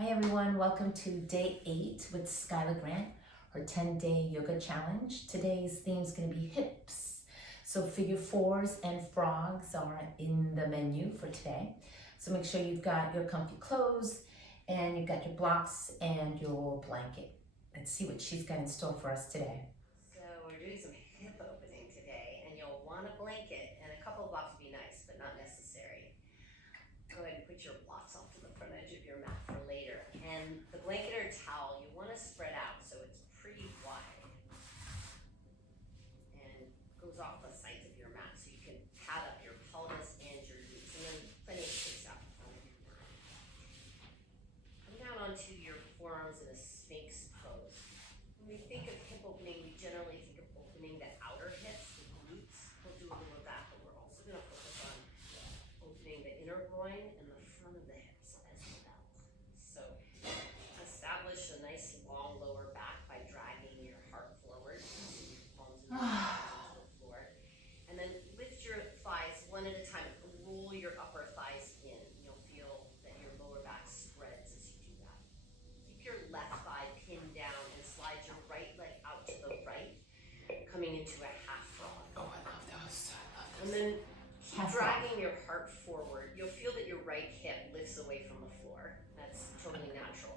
Hi everyone, welcome to day 8 with Skylar Grant, her 10-day yoga challenge. Today's theme is going to be hips. So figure fours and frogs are in the menu for today. So make sure you've got your comfy clothes and you've got your blocks and your blanket. Let's see what she's got in store for us today. So we're doing some hip opening today, and you'll want a blanket, and a couple of blocks would be nice, but not necessary. Go ahead and put your blocks off to the front edge of your mat for later. And the blanket or towel, you want to spread out so it's pretty wide and goes off the sides of your mat so you can pad up your pelvis and your glutes, and then plenty of space out in front of your mat. Come down onto your forearms in a sphinx pose. When we think of hip opening, we generally think of opening the outer hips, the glutes. We'll do a little of that, but we're also going to focus on opening the inner groin and the front of the hips as well. So establish a nice long lower back by dragging your heart forward, your palms and into the floor. And then lift your thighs one at a time. Roll your upper thighs in. You'll feel that your lower back spreads as you do that. Keep your left thigh pinned down and slide your right leg out to the right, coming into a half frog. Oh, I love those. And then keep Half dragging your heart forward. You'll feel that your right hip lifts away from the floor. That's totally natural.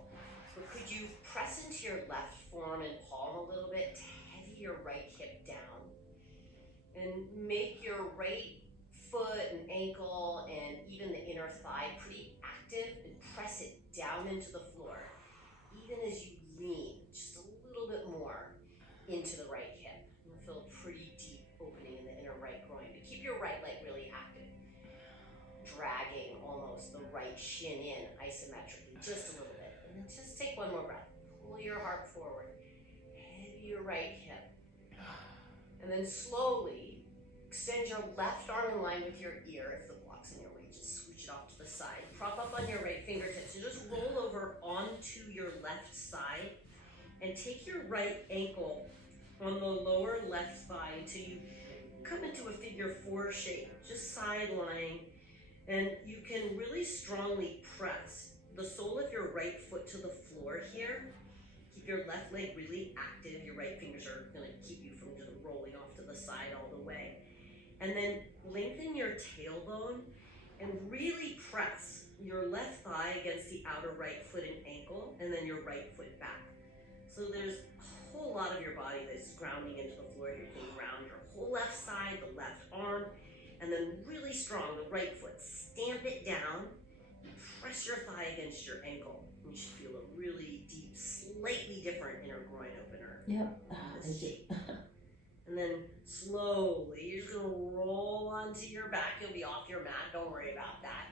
But could you press into your left forearm and palm a little bit to heavy your right hip down? And make your right foot and ankle and even the inner thigh pretty active, and press it down into the floor, even as you lean just a little bit more into the right hip. You'll feel a pretty deep opening in the inner right groin. But keep your right leg really active, dragging almost the right shin in isometrically just a little bit. And then just take one more breath. Pull your heart forward, heavy your right hip. And then slowly extend your left arm in line with your ear. If the block's in your way, just switch it off to the side. Prop up on your right fingertips and just roll over onto your left side and take your right ankle on the lower left thigh until you come into a figure four shape, just side lying. And you can really strongly press the sole of your right foot to the floor here. Keep your left leg really active. Your right fingers are going to keep you from just rolling off to the side all the way. And then lengthen your tailbone and really press your left thigh against the outer right foot and ankle, and then your right foot back. So there's a whole lot of your body that's grounding into the floor. You're going to ground your whole left side, the left arm, and then really strong, the right foot. Stamp it down, press your thigh against your ankle. You should feel a really deep, slightly different inner groin opener. Yep. And then slowly, you're just gonna roll onto your back. You'll be off your mat, don't worry about that.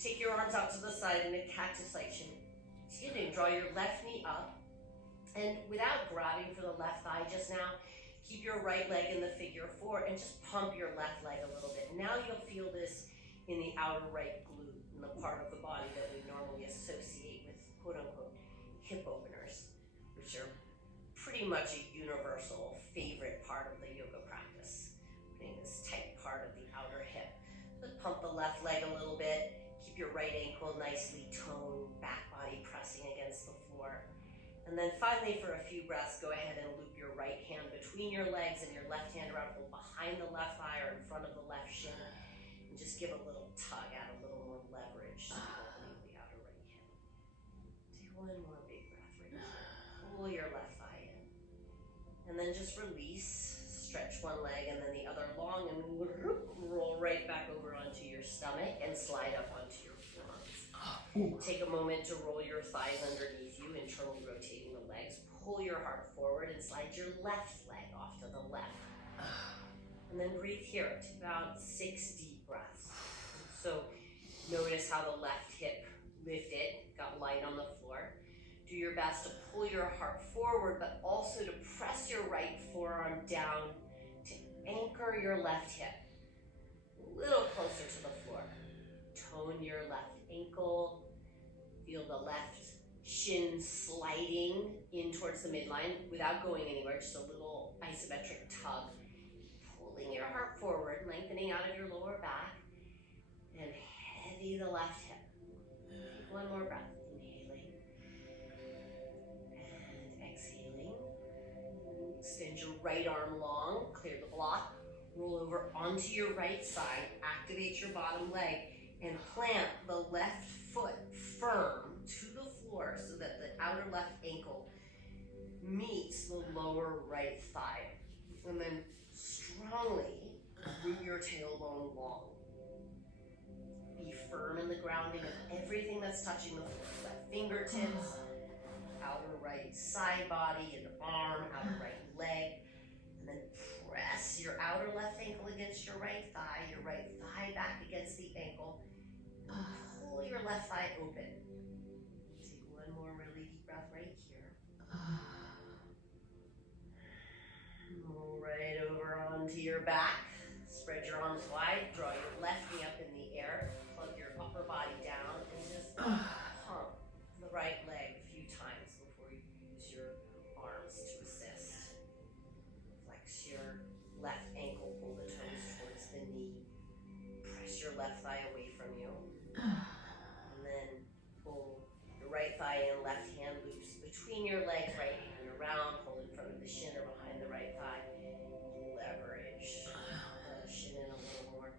Take your arms out to the side in a cactus-like shape. Draw your left knee up. And without grabbing for the left thigh just now, keep your right leg in the figure four and just pump your left leg a little bit. Now you'll feel this in the outer right glute, in the part of the body that we normally associate with quote-unquote hip openers, which are pretty much a universal favorite part of the yoga practice, putting this tight part of the outer hip. So pump the left leg a little bit, keep your right ankle nicely toned, back body pressing against the floor. And then finally, for a few breaths, go ahead and loop your right hand between your legs and your left hand around behind the left thigh or in front of the left shin, and just give a little tug, add a little more leverage to the opening of the outer right hip. Take one more big breath right here. Pull your left thigh in. And then just release, stretch one leg and then the other long, and roll right back over onto your stomach and slide up onto your forearms. Take a moment to roll your thighs underneath you, internally rotating the legs. Pull your heart forward and slide your left leg off to the left. And then breathe here. Take about 6 deep breaths. So notice how the left hip lifted, got light on the floor. Do your best to pull your heart forward, but also to press your right forearm down to anchor your left hip a little closer to the floor. Tone your left ankle. Feel the left shin sliding in towards the midline without going anywhere, just a little isometric tug. Pulling your heart forward, lengthening out of your lower back, and heavy the left hip. Take one more breath, inhaling. right arm long, clear the block, roll over onto your right side, activate your bottom leg, and plant the left foot firm to the floor so that the outer left ankle meets the lower right thigh. And then strongly root your tailbone long. Be firm in the grounding of everything that's touching the floor. So that fingertips, outer right side body and arm, outer right leg. And then press your outer left ankle against your right thigh back against the ankle. And pull your left thigh open. Take one more really deep breath right here. Roll right over onto your back. Spread your arms wide. Draw your left knee up in the air. Plug your upper body down and just pump the right leg a few times before you use your arms to assist. Flex your left ankle. Pull the toes towards the knee. Press your left thigh away from you. And then pull your right thigh in, left hand loose between your legs, right hand around, hold in front of the shin or behind the right thigh. Leverage the shin in a little more.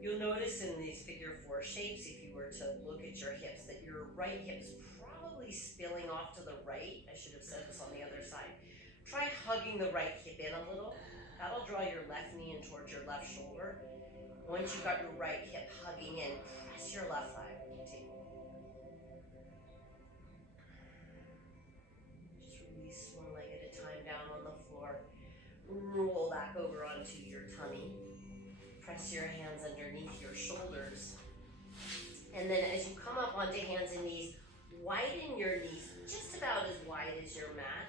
You'll notice in these figure 4 shapes, if you were to look at your hips, that your right hip is probably spilling off to the right. I should have said this on the other side. Try hugging the right hip in a little. That'll draw your left knee in towards your left shoulder. Once you've got your right hip hugging in, press your left thigh when you take one. Just release one leg at a time down on the floor. Roll back over onto your tummy. Press your hands underneath your shoulders. And then as you come up onto hands and knees, widen your knees just about as wide as your mat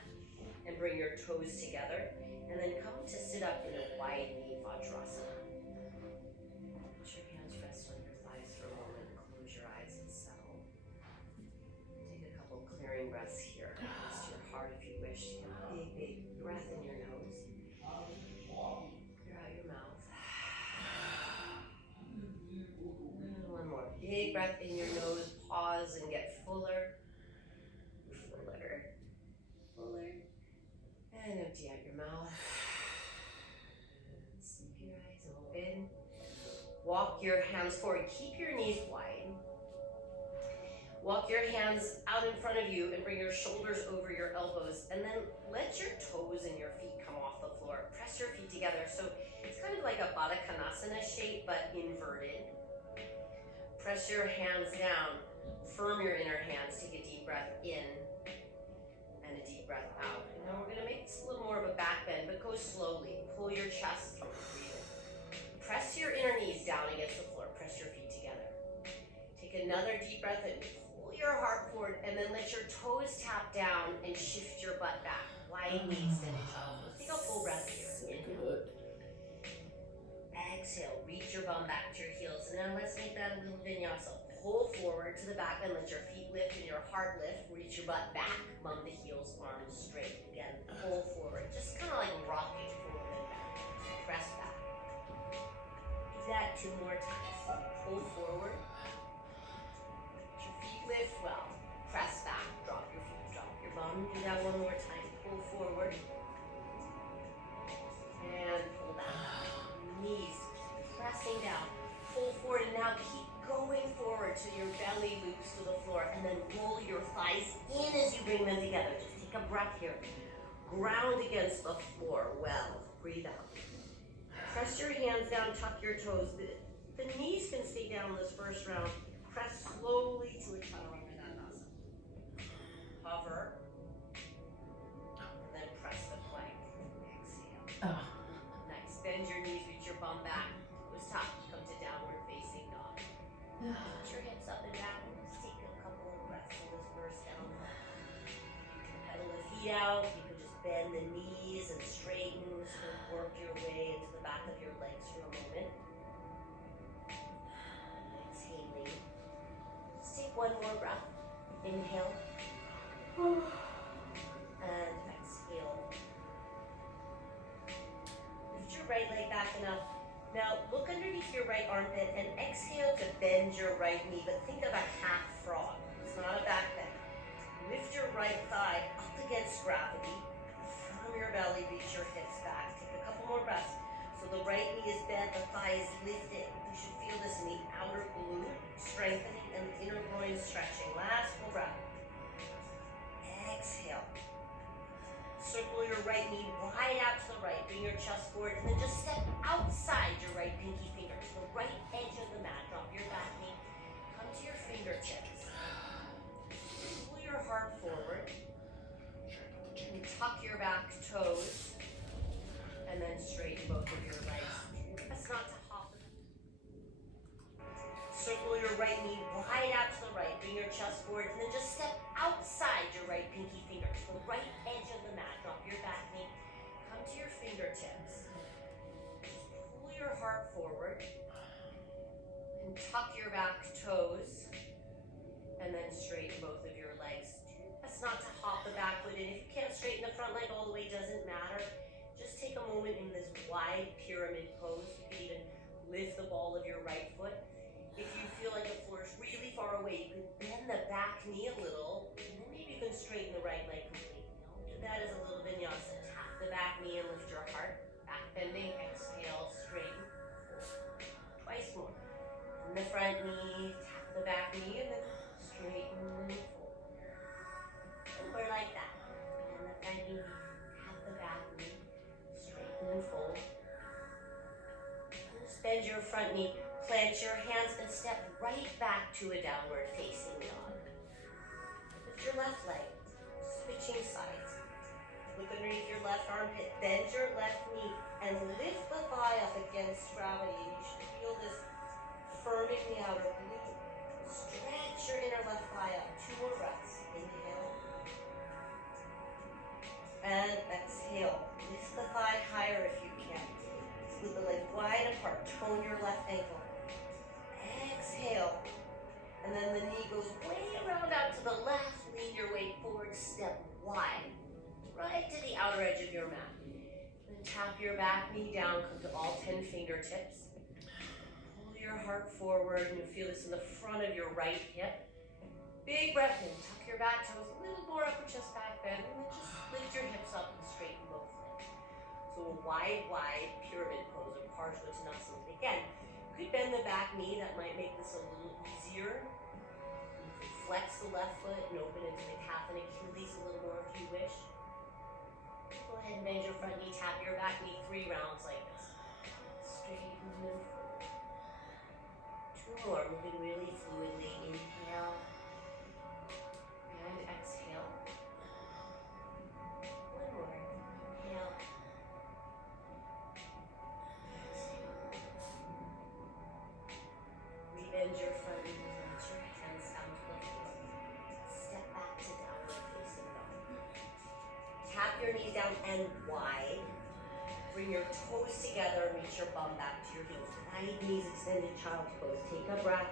and bring your toes together. And then come to sit up in a wide knee Vajrasana. Let your hands rest on your thighs for a moment. Close your eyes and settle. Take a couple clearing breaths here. Rest your heart if you wish. Take a big, big breath in your nose. Clear out your mouth. And one more. Big breath in your nose. Pause and get fuller. Fuller. Fuller. And empty out your mouth. Keep your eyes open. Walk your hands forward. Keep your knees wide. Walk your hands out in front of you and bring your shoulders over your elbows. And then let your toes and your feet come off the floor. Press your feet together. So it's kind of like a Baddha Konasana shape, but inverted. Press your hands down. Firm your inner hands. Take a deep breath in and a deep breath out. And now we're going to make this a little more of a back bend, but go slowly. Pull your chest through. Breathe in. Press your inner knees down against the floor. Press your feet together. Take another deep breath in. Pull your heart forward, and then let your toes tap down and shift your butt back. Wide knees, extended elbows. Let's take a full breath here. Inhale. Exhale. Reach your bum back to your heels. And now let's make that a little vinyasa. Pull forward to the back and let your feet lift and your heart lift. Reach your butt back, bum the heels, arms straight. Again, pull forward. Just kind of like rocking forward and back. Press back. Do that 2 more times. Pull forward. Let your feet lift well. Press back. Drop your feet. Drop your bum. Do that 1 more time. Pull forward. And pull back. Knees pressing down. Pull forward and now keep going forward till your belly loops to the floor, and then roll your thighs in as you bring them together. Just take a breath here. Ground against the floor well. Breathe out. Press your hands down, tuck your toes. The knees can stay down this first round. Press slowly to a Chaturanga. Hover. And then press the plank. Exhale. Nice. Bend your knees, reach your bum back. Toes top. Come to downward facing dog. Put your hips up and down. Just take a couple of breaths in this first down. You can pedal the feet out. You can just bend the knees and straighten. Sort of work your way into the back of your legs for a moment. Exhaling. Just take 1 more breath. Inhale. And exhale. Lift your right leg back enough. Now look underneath your right armpit and exhale to bend your right knee, but think of a half frog. It's not a back bend. Lift your right thigh up against gravity. from your belly, reach your hips back. Take a couple more breaths. So the right knee is bent, the thigh is lifted. You should feel this in the outer glute, strengthening, and the inner groin stretching. Last full breath. Exhale. Circle your right knee wide out to the right. Bring your chest forward, and then just step outside your right pinky finger to the right edge of the mat. Drop your back knee. Come to your fingertips. Pull your heart forward. And tuck your back toes. And then straighten both of your legs. That's not to hop. Circle your right knee wide out to the right. Bring your chest forward, and then just step outside your right pinky finger to the right edge of the mat. Drop your back knee. Come to your fingertips. Pull your heart forward. And tuck your back toes. And then straighten both of your legs. That's not to hop the back foot in. If you can't straighten the front leg all the way, doesn't matter. Just take a moment in this wide pyramid pose. You can even lift the ball of your right foot. If you feel like the floor is really far away, you can bend the back knee a little, and then maybe you can straighten the right leg completely. I'll do that as a little vinyasa. Tap the back knee and lift your heart. Back bending, exhale, straighten. Twice more. And the front knee, tap the back knee, and then straighten and fold. And we're like that. And the front knee, tap the back knee, straighten and fold. And just bend your front knee. Plant your hands and step right back to a downward facing dog. Lift your left leg, switching sides. Look underneath your left armpit, bend your left knee, and lift the thigh up against gravity. And you should feel this firming the outer glute. Stretch your inner left thigh up. 2 more breaths. Inhale. And exhale. Lift the thigh higher if you can. Split the leg wide apart. Tone your left ankle. Exhale, and then the knee goes way around out to the left. Lean your weight forward, step wide, right to the outer edge of your mat. Then tap your back knee down, come to all 10 fingertips. Pull your heart forward, and you feel this in the front of your right hip. Big breath in, tuck your back toes, a little more upper chest back bend, and then just lift your hips up and straighten both legs. So a wide pyramid pose, or Parsvottanasana. Again, you could bend the back knee, that might make this a little easier. You could flex the left foot and open into the calf and Achilles a little more if you wish. Go ahead and bend your front knee, tap your back knee 3 rounds like this. Straighten and fold. 2 more, moving really fluidly. Inhale and exhale. 1 more. Inhale. Bend your front knee, plant your hands down to the floor. Step back to downward facing dog. Tap your knees down and wide. Bring your toes together and reach your bum back to your heels. Wide knees, extended child's pose. Take a breath.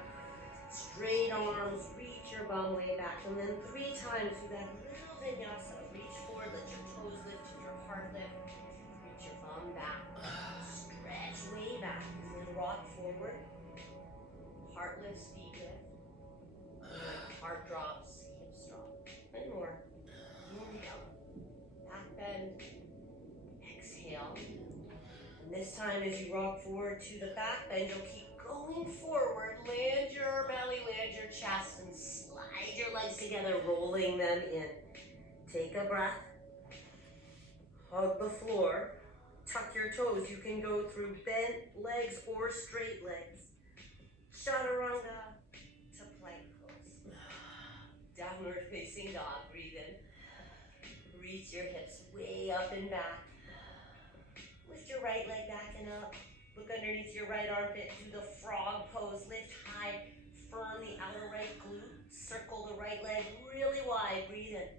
Straight arms, reach your bum way back. And then 3 times through that little vinyasa. Reach forward, let your toes lift, your heart lift. Reach your bum back. Stretch way back. And then rock forward. Heart lifts, feet lift. Heart drops, hips drop. And more. Inhale. Back bend. Exhale. And this time as you rock forward to the back bend, you'll keep going forward. Land your belly, land your chest, and slide your legs together, rolling them in. Take a breath. Hug the floor. Tuck your toes. You can go through bent legs or straight legs. Chaturanga to plank pose. Downward facing dog. Breathe in. Reach your hips way up and back. Lift your right leg back and up. Look underneath your right armpit. Do the frog pose. Lift high. Firm the outer right glute. Circle the right leg really wide. Breathe in.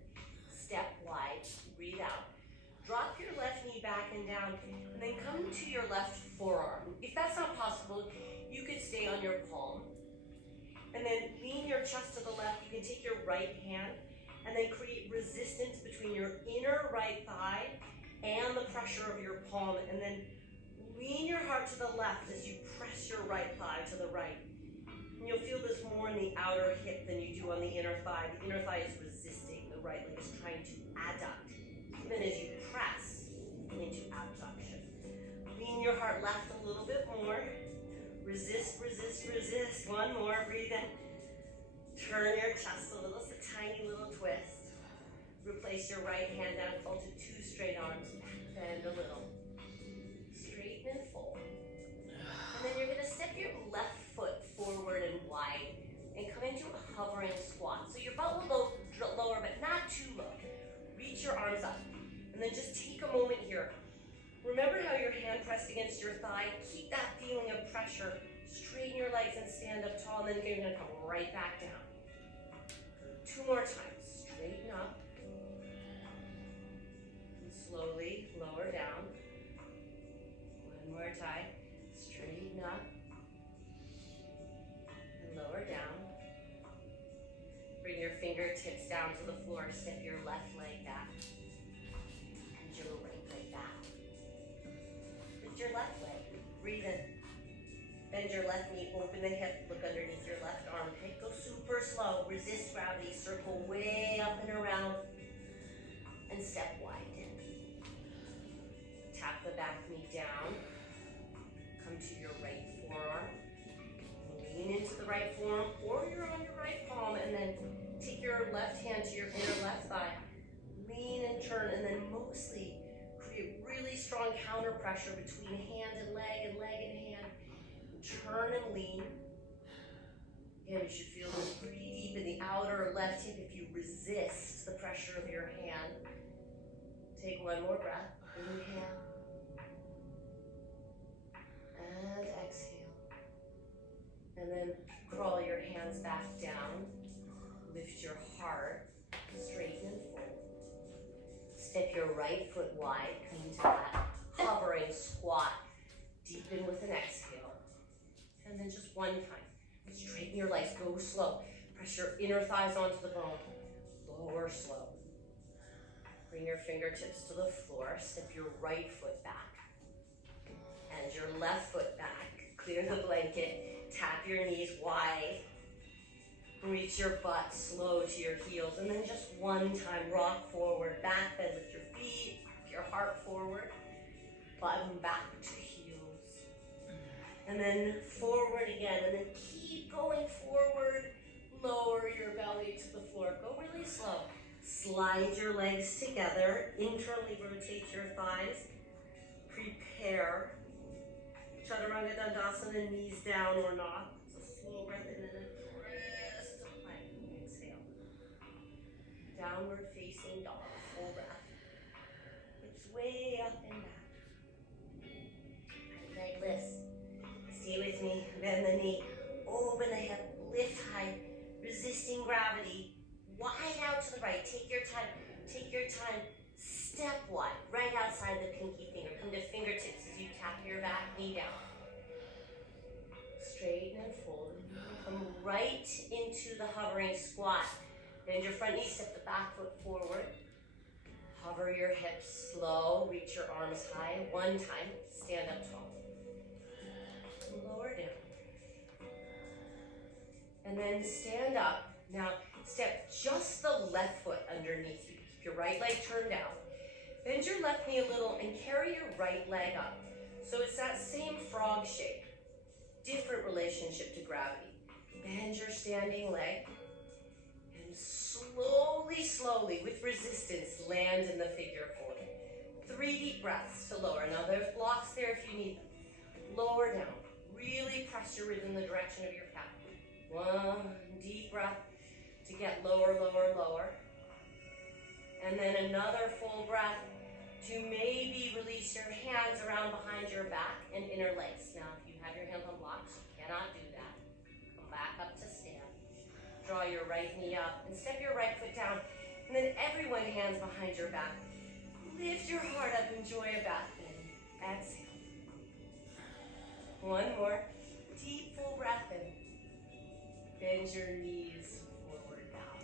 Step wide. Breathe out. Drop your left knee back and down. And then come to your left forearm. If that's not possible, you could stay on your palm. And then lean your chest to the left. You can take your right hand and then create resistance between your inner right thigh and the pressure of your palm. And then lean your heart to the left as you press your right thigh to the right. And you'll feel this more in the outer hip than you do on the inner thigh. The inner thigh is resisting. The right leg is trying to adduct. Even as you press, Lean your heart left a little bit more. Resist, resist, resist. One more, breathe in. Turn your chest a little, it's a tiny little twist. Replace your right hand down, fold to two straight arms. Bend a little. Straighten and fold. And then you're gonna step your left foot forward and wide and come into a hovering squat. So your butt will lower, but not too low. Reach your arms up. And then just take a moment here. Remember how your hand pressed against your thigh? Keep that feeling of pressure. Straighten your legs and stand up tall, and then you're gonna come right back down. Two more times. Straighten up. And slowly lower down. One more time. Straighten up. And lower down. Bring your fingertips down to the floor. Step your left leg back. And your right leg back. Lift your left leg. Breathe in. Bend your left knee, open the hip, look underneath your left armpit. Go super slow, resist gravity, circle way up and around, and step wide. Tap the back knee down, come to your right forearm, lean into the right forearm, or you're on your right palm, and then take your left hand to your inner left thigh, lean and turn, and then mostly create really strong counter pressure between hand and leg and hand. Turn and lean. Again, you should feel this pretty deep in the outer left hip if you resist the pressure of your hand. Take one more breath. Inhale. And exhale. And then crawl your hands back down. Lift your heart. Straighten and fold. Step your right foot wide. Come into that hovering squat. Deepen with an exhale. And then just one time. Straighten your legs, go slow. Press your inner thighs onto the bone. Lower slow. Bring your fingertips to the floor. Step your right foot back. And your left foot back. Clear the blanket. Tap your knees wide. Reach your butt slow to your heels. And then just one time, rock forward. Back bend with your feet. Your heart forward. Bottom back to heels. And then forward again, and then keep going forward. Lower your belly to the floor. Go really slow. Slide your legs together. Internally rotate your thighs. Prepare. Chaturanga Dandasana, knees down or not. It's a slow breath in and a twist to plank. Exhale. Downward facing dog. Full breath. Hips way up and back. Leg lifts. Stay with me, bend the knee, open the hip, lift high, resisting gravity, wide out to the right, take your time, step wide, right outside the pinky finger, come to fingertips as you tap your back knee down. Straighten and fold, come right into the hovering squat, bend your front knee, step the back foot forward, hover your hips slow, reach your arms high, one time, stand up tall. Lower down. And then stand up. Now step just the left foot underneath you. Keep your right leg turned out. Bend your left knee a little and carry your right leg up. So it's that same frog shape. Different relationship to gravity. Bend your standing leg. And slowly, with resistance, land in the figure four. 3 deep breaths to lower. Now there's blocks there if you need them. Lower down. Really press your rhythm in the direction of your cat. One deep breath to get lower. And then another full breath to maybe release your hands around behind your back and inner legs. Now, if you have your hands on blocks, you cannot do that. Come back up to stand. Draw your right knee up and step your right foot down. And then everyone hands behind your back. Lift your heart up, enjoy a back bend. Exhale. One more. Deep, full breath in. Bend your knees forward down.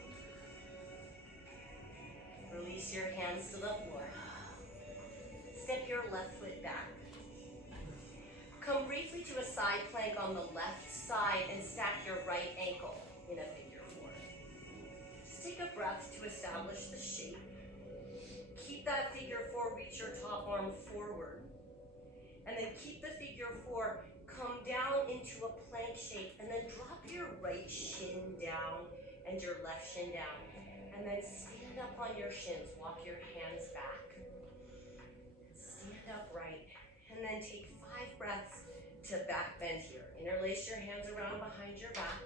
Release your hands to the floor. Step your left foot back. Come briefly to a side plank on the left side and stack your right ankle in a figure four. Just take a breath to establish the shape. Keep that figure four, reach your top arm forward. And then keep the figure 4, come down into a plank shape, and then drop your right shin down and your left shin down. And then stand up on your shins, walk your hands back. Stand upright, and then take 5 breaths to back bend here. Interlace your hands around behind your back.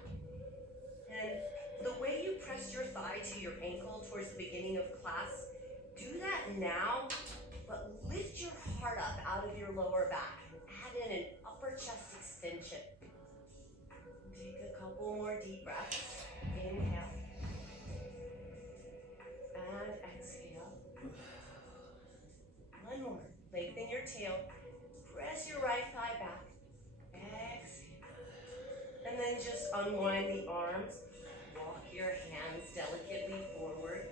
And the way you press your thigh to your ankle towards the beginning of class, do that now, but lift your heart up out of your lower back and add in an upper chest extension. Take a couple more deep breaths. Inhale. And exhale. One more. Lengthen your tail. Press your right thigh back. Exhale. And then just unwind the arms. Walk your hands delicately forward.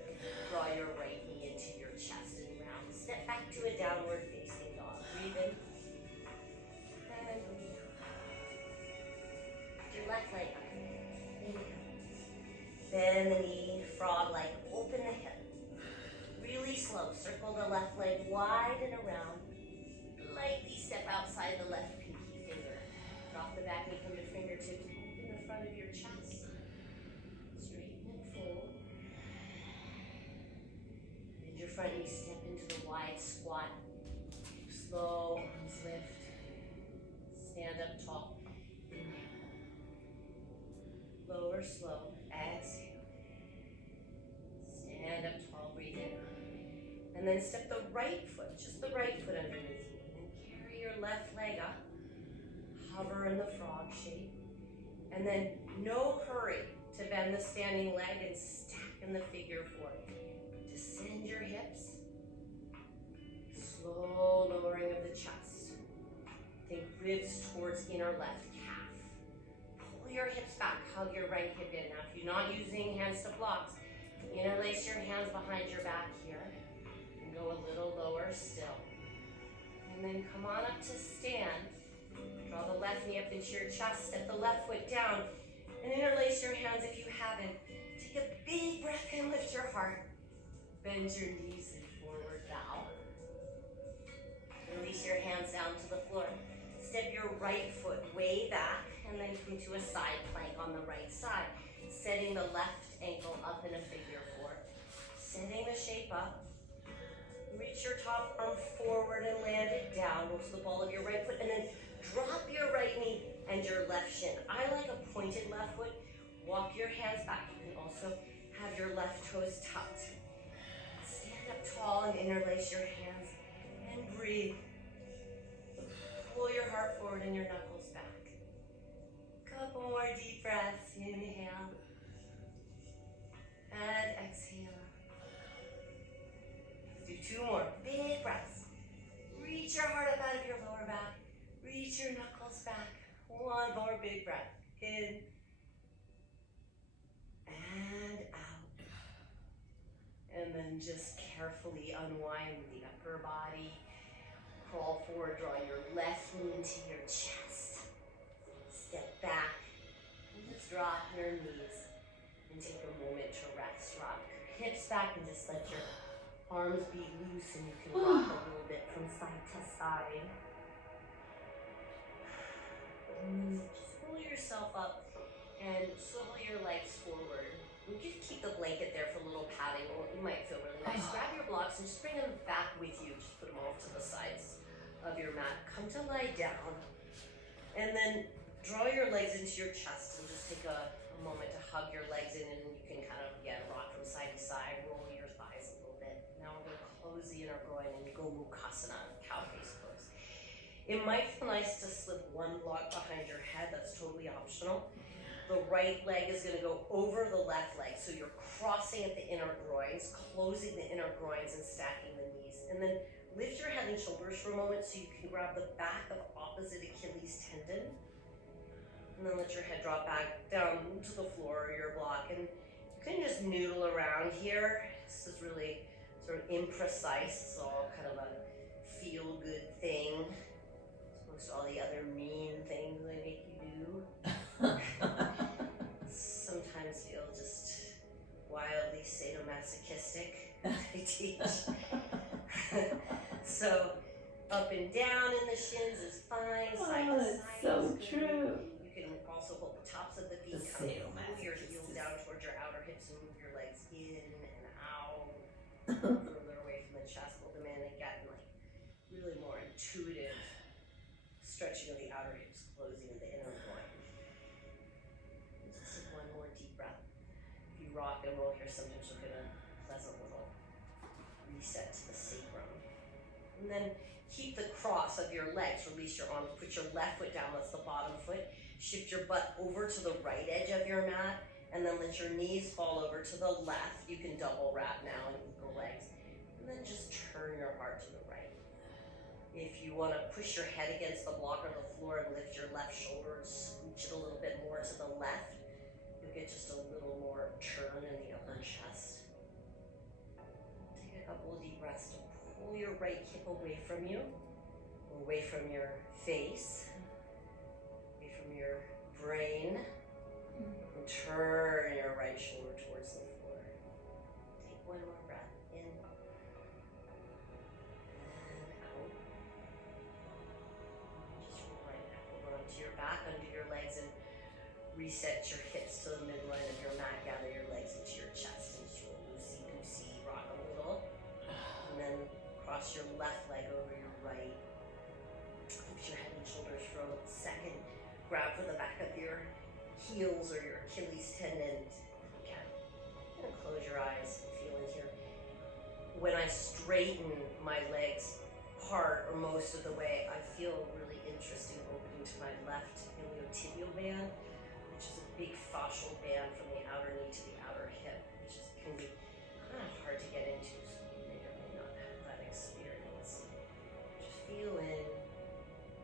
Draw your right knee into your chest and round. Step back to a downward facing dog. Breathe in. And breathe out. Your left leg up. Inhale. Bend the knee, frog-like. Open the hip. Really slow. Circle the left leg wide and around. Lightly step outside the left pinky finger. Drop the back knee from your fingertips. Open the front of your chest. Straighten and fold. Bend your front knee, step into the wide squat. Slow arms lift. Stand up tall. Inhale. Lower slow. Exhale. Stand up tall. Breathe in. And then step the right foot, just the right foot underneath you. And carry your left leg up. Hover in the frog shape. And then no hurry to bend the standing leg and stack in the figure 4. Descend your hips. Slow lowering of the chest. Think ribs towards inner left calf. Pull your hips back, hug your right hip in. Now if you're not using hands to blocks, interlace your hands behind your back here. And go a little lower still. And then come on up to stand. Draw the left knee up into your chest, step the left foot down, and interlace your hands if you haven't. Take a big breath and lift your heart. Bend your knees and forward bow. Release your hands down to the floor. Step your right foot way back and then come to a side plank on the right side. Setting the left ankle up in a figure 4. Setting the shape up. Reach your top arm forward and land it down. Go to the ball of your right foot and then drop your right knee and your left shin. I like a pointed left foot. Walk your hands back. You can also have your left toes tucked. Stand up tall and interlace your hands and breathe. Pull your heart forward and your knuckles back. Couple more deep breaths. Inhale. And exhale. Let's do 2 more. Big breaths. Reach your heart up out of your lower back. Reach your knuckles back. 1 more big breath. In. And out. And then just carefully unwind the upper body. Crawl forward, draw your left knee into your chest. Step back. And just drop your knees. And take a moment to rest. Rock your hips back and just let your arms be loose and you can rock a little bit from side to side. And just pull yourself up and swivel your legs forward. You can keep the blanket there for a little padding, or it might feel really nice. Grab your blocks and just bring them back with you. Just put them off to the sides of your mat. Come to lie down. And then draw your legs into your chest and just take a moment to hug your legs in, and you can kind of, again, rock from side to side, roll your thighs a little bit. Now we're going to close the inner groin and go Mukhasana, cow face pose. It might feel nice to slip 1 block behind your head. That's totally optional. The right leg is going to go over the left leg. So you're crossing at the inner groins, closing the inner groins and stacking the knees. And then lift your head and shoulders for a moment so you can grab the back of opposite Achilles tendon. And then let your head drop back down to the floor or your block. And you can just noodle around here. This is really sort of imprecise. It's all kind of a feel-good thing. As opposed to all the other mean things they make you do. Sometimes feel just wildly sadomasochistic, I teach. So Up and down in the shins is fine. Side to that's side so is good. true. You can also hold the tops of the feet. The Come sadomasochism. move your heels down towards your outer hips and move your legs in and out. Further away from the chest. Hold them in again, like really more intuitive stretching of the outer hips, closing of the inner groin. Just take one more deep breath. If you rock and roll here, sometimes you'll get a pleasant little reset to the sacrum. And then keep the cross of your legs. Release your arms. Put your left foot down. That's the bottom foot. Shift your butt over to the right edge of your mat. And then let your knees fall over to the left. You can double wrap now and with the legs. And then just turn your heart to the right. If you want to push your head against the block or the floor and lift your left shoulder and scooch it a little bit more to the left, you'll get just a little more turn in the upper chest. Take a couple of deep breaths to pull your right hip away from you, away from your face, away from your brain, and turn your right shoulder towards the floor. Take one more breath in and out. Just roll right back over onto your back, under your legs, and reset your hips to the midline of your mat. Gather your legs into your chest and just roll loosey-goosey, rock a little. And then cross your left leg over your right. Lift your head and shoulders for a second. Grab for the back of your heels or your Achilles tendon if you can. And close your eyes and feel in here. When I straighten my legs part or most of the way, I feel a really interesting opening to my left iliotibial band, which is a big fascial band from the outer knee to the outer hip, which can be kind of hard to get into, so you may or may not have that experience. Just feel in,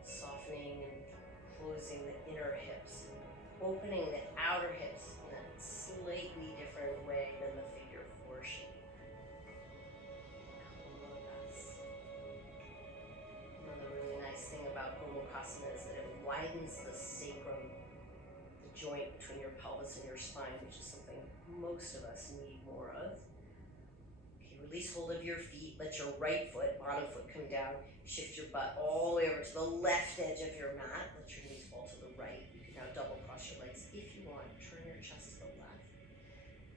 softening and closing the inner hips, opening the outer hips in a slightly different way than the figure 4 shape. Another really nice thing about Gomukhasana is that it widens the sacrum, the joint between your pelvis and your spine, which is something most of us need more of. Okay, release hold of your feet. Let your right foot, bottom foot, come down. Shift your butt all the way over to the left edge of your mat. Let your knees fall to the right. You can now double cross your legs if you want. Turn your chest to the left.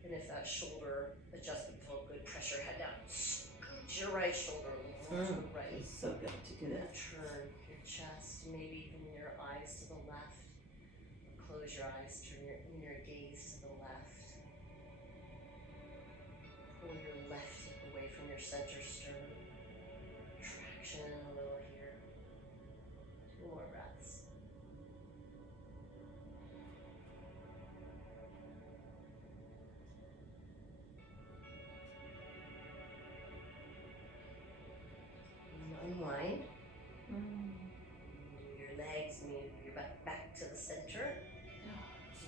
And if that shoulder adjustment felt good, press your head down. Scooch your right shoulder to the right. It's so good to do that. Turn your chest, maybe even your eyes to the left. Close your eyes, turn your inner gaze to the left. Pull your left hip away from your center sternum. Traction a little here. 2 more breaths. Unwind. Move your legs, move your butt back to the center.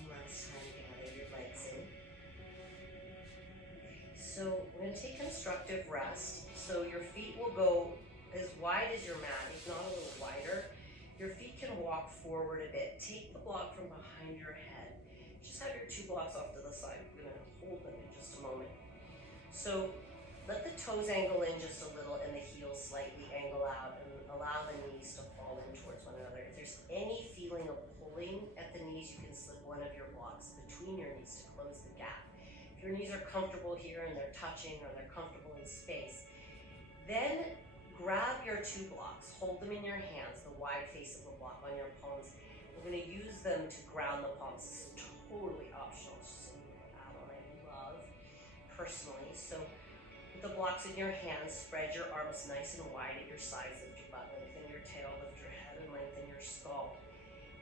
One last time, gather your legs in. So we're going to take constructive rest. So your feet will go as wide as your mat, if not a little wider. Your feet can walk forward a bit. Take the block from behind your head. Just have your 2 blocks off to the side. We're going to hold them in just a moment. So let the toes angle in just a little and the heels slightly angle out, and allow the knees to fall in towards one another. If there's any feeling of pulling at the knees, you can slip one of your blocks between your knees to close the gap. If your knees are comfortable here and they're touching or they're comfortable in space, then grab your 2 blocks, hold them in your hands, the wide face of the block on your palms. We're going to use them to ground the palms. This is totally optional. It's just something I love personally. So with the blocks in your hands, spread your arms nice and wide at your sides. Lift your butt, lengthen your tail, lift your head, and lengthen your skull.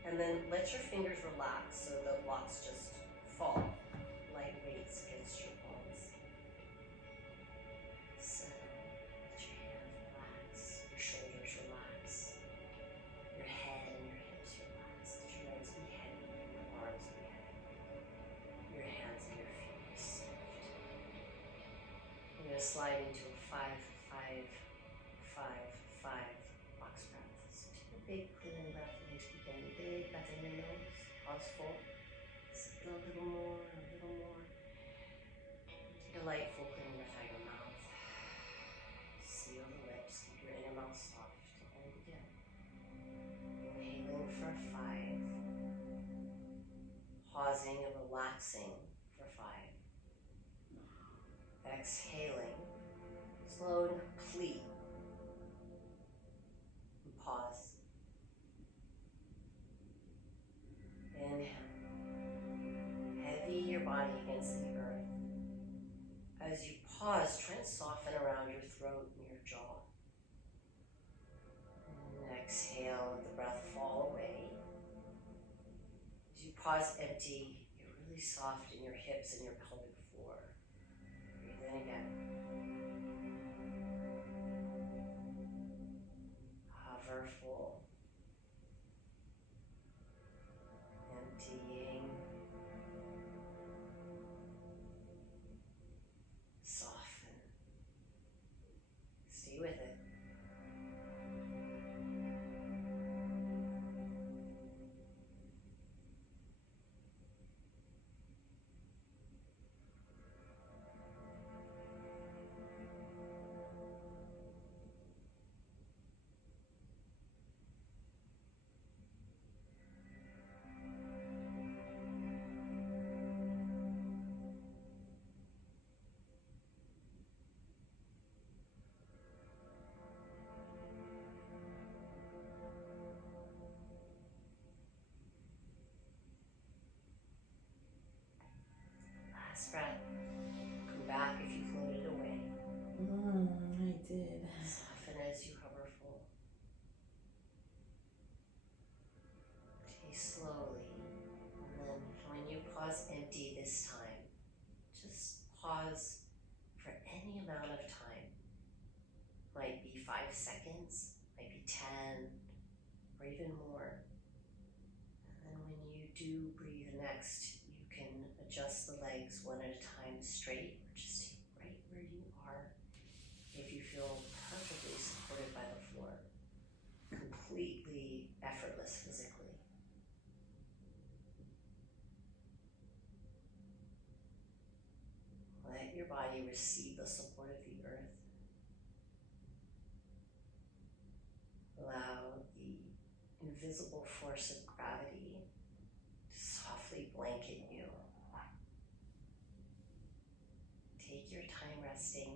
And then let your fingers relax so the blocks just fall, light weights against your palms. Settle, let your hands relax, your shoulders relax, your head and your hips relax. Let your legs be heavy, your arms be heavy, your hands and your feet be soft. We're going to slide into a 5-5-5-5 box breath. So take a big clean breath into the beginning. Big breath in your nose. Pause full. Sit a little more, a little more. Take a light, full clean breath out of your mouth. Seal the lips. Keep your inner mouth soft. pausing and relaxing for 5. Exhaling, slow and complete. And pause. Inhale. Heavy your body against the earth. As you pause, try and soften around your throat and your jaw. And exhale, let the breath fall away. As you pause, empty, you're really soft in your hips and your pelvic floor. Breathe in again. Hover full. Emptying. Soften. Stay with it. Last breath. Come back if you floated away. I did. Soften as you hover full. Taste slowly. And then when you pause empty this time, just pause for any amount of time. Might be 5 seconds, might be 10, or even more. And then when you do breathe next, you can adjust the legs one at a time straight, or just stay right where you are if you feel perfectly supported by the floor, completely effortless physically. Let your body receive the support of the earth. Allow the invisible force of gravity to softly blanket you. Take your time resting